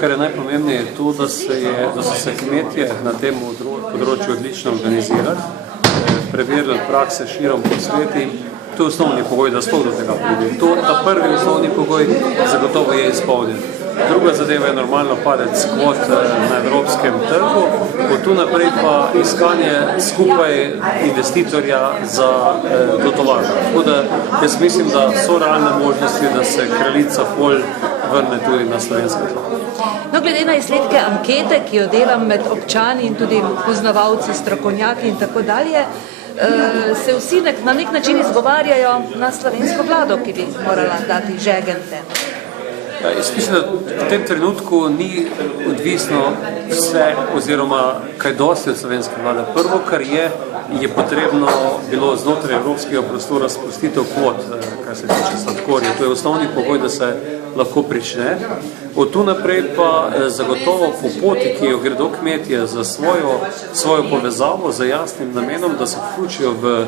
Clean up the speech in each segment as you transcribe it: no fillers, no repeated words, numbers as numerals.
kar je najpomembneje, je to, da so se kmetje na tem področju odlično organizirali, preverili prakse širom po svetu. To je osnovni pogoj, da sploh do tega pride. Ta prvi osnovni pogoj zagotovo je izpolnjen. Druga zadeva je normalno padec kvot na evropskem trgu, od tu naprej pa iskanje skupaj investitorja za dotovar. Tako da jaz mislim, da so realne možnosti, da se kraljica Fol vrne tudi na slovensko tlo. No, glede na izsledke ankete, ki jo delam med občani in tudi poznavalci, strokovnjaki in tako dalje, se vsi na nek način izgovarjajo na slovensko vlado, ki bi morala dati žegen temu. Jaz mislim, da v tem trenutku ni odvisno vse oziroma kaj dosti od slovenske vlade. Prvo, kar je potrebno bilo znotraj evropskega prostora spustitev kvot, kar se tiče sladkorja. To je osnovni pogoj, da se lahko prične. Od tu naprej pa zagotovo po poti, ki jo gredo kmetje za svojo povezavo, za jasnim namenom, da se vključijo v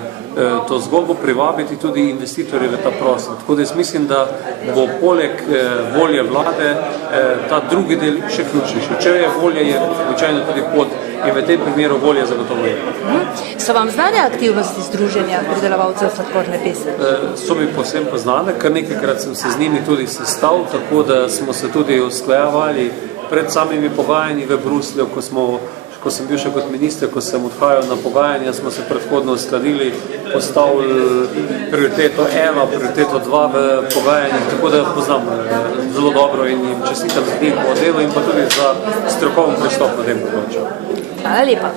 to zgodbo, privabiti tudi investitorje v ta prostor. Tako da jaz mislim, da bo poleg volje vlade ta drugi del še ključnejši. Če je volja, je običajno tudi pot in v tem primeru volja zagotovo je. So vam znane aktivnosti Združenja pridelovalcev sladkorne pese? So mi povsem poznane, kar nekajkrat sem se z njimi tudi sestal, tako da smo se tudi usklajevali pred samimi pogajanji v Bruslju, ko sem bil še kot minister, ko sem odhajal na pogajanja, smo se predhodno uskladili, postavili prioriteto 1, prioriteto 2 v pogajanjih, tako da poznam zelo dobro in jim čestitam za njihovo delo in pa tudi za strokoven pristop na tem področju. Hvala lepa.